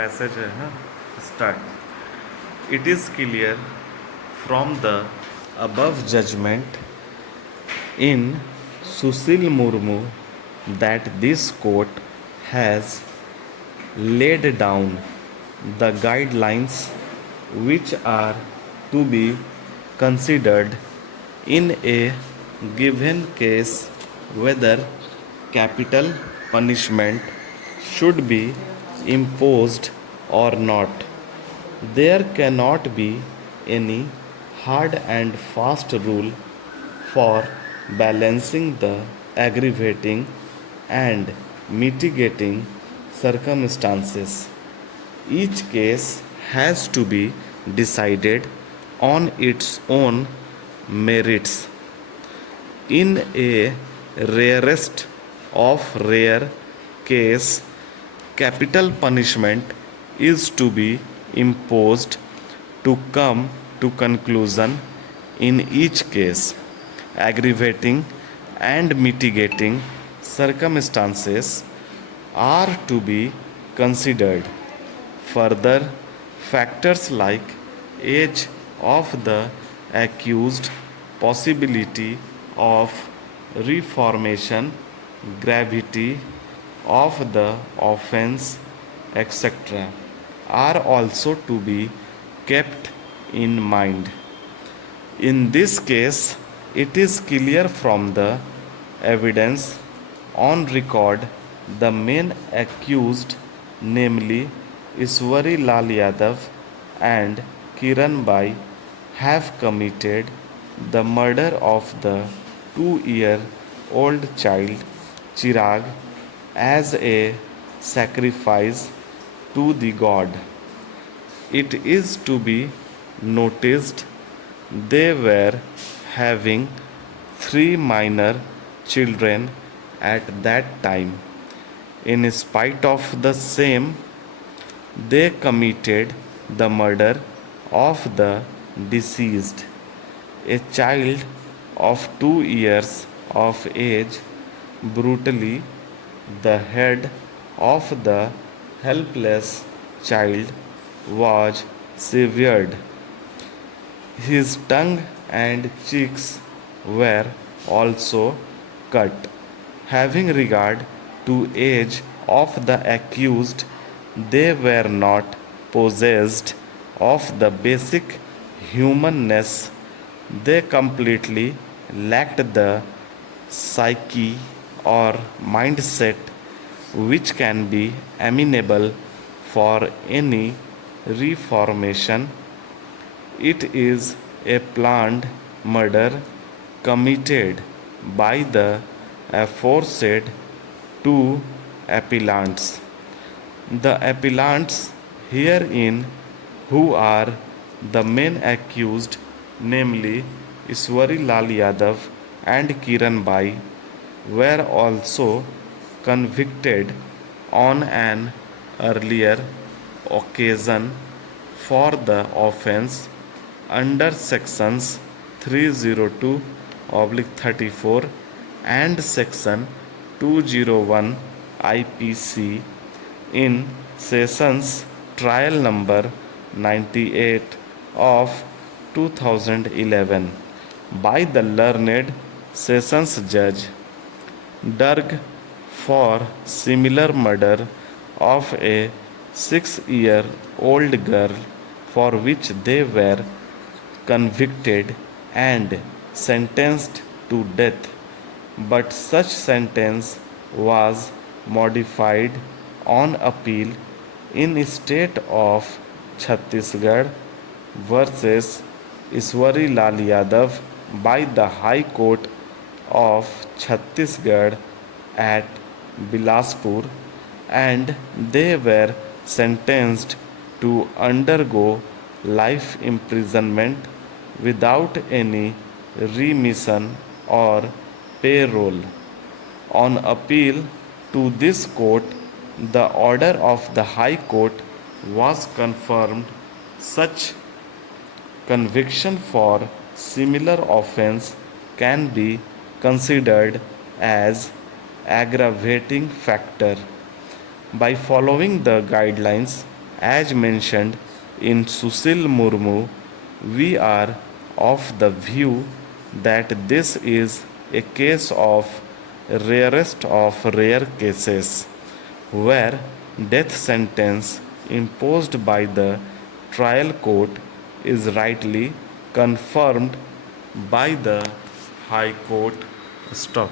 Passage है हाँ start it is clear from the above judgment in Susil Murmu that this court has laid down the guidelines which are to be considered in a given case whether capital punishment should be imposed or not. There cannot be any hard and fast rule for balancing the aggravating and mitigating circumstances. Each case has to be decided on its own merits. In a rarest of rare case, capital punishment is to be imposed to come to conclusion. In each case, aggravating and mitigating circumstances are to be considered. Further, factors like age of the accused, possibility of reformation, gravity of the offense, etc., are also to be kept in mind. In this case, it is clear from the evidence on record the main accused, namely Iswari Lal Yadav and Kiran Bai, have committed the murder of the 2-year-old child Chirag as a sacrifice to the god. It is to be noticed they were having 3 minor children at that time. In spite of the same, they committed the murder of the deceased, a child of 2 years of age, brutally. The head of the helpless child was severed. His tongue and cheeks were also cut. Having regard to age of the accused, they were not possessed of the basic humanness. They completely lacked the psyche or mindset which can be amenable for any reformation. It is a planned murder committed by the aforesaid two appellants. The appellants herein, who are the main accused, namely Iswari Lal Yadav and Kiran Bai, were also convicted on an earlier occasion for the offense under sections 302/34 and section 201 IPC in sessions trial number 98 of 2011 by the learned sessions judge Durg for similar murder of a 6-year-old girl for which they were convicted and sentenced to death, but such sentence was modified on appeal in state of Chhattisgarh versus Iswari Lal Yadav by the High Court of Chhattisgarh at Bilaspur, and they were sentenced to undergo life imprisonment without any remission or parole. On appeal to this court, the order of the High Court was confirmed. Such conviction for similar offense can be considered as aggravating factor. By following the guidelines As mentioned in Susil Murmu, we are of the view that this is a case of rarest of rare cases where death sentence imposed by the trial court is rightly confirmed by the High Court. Stop.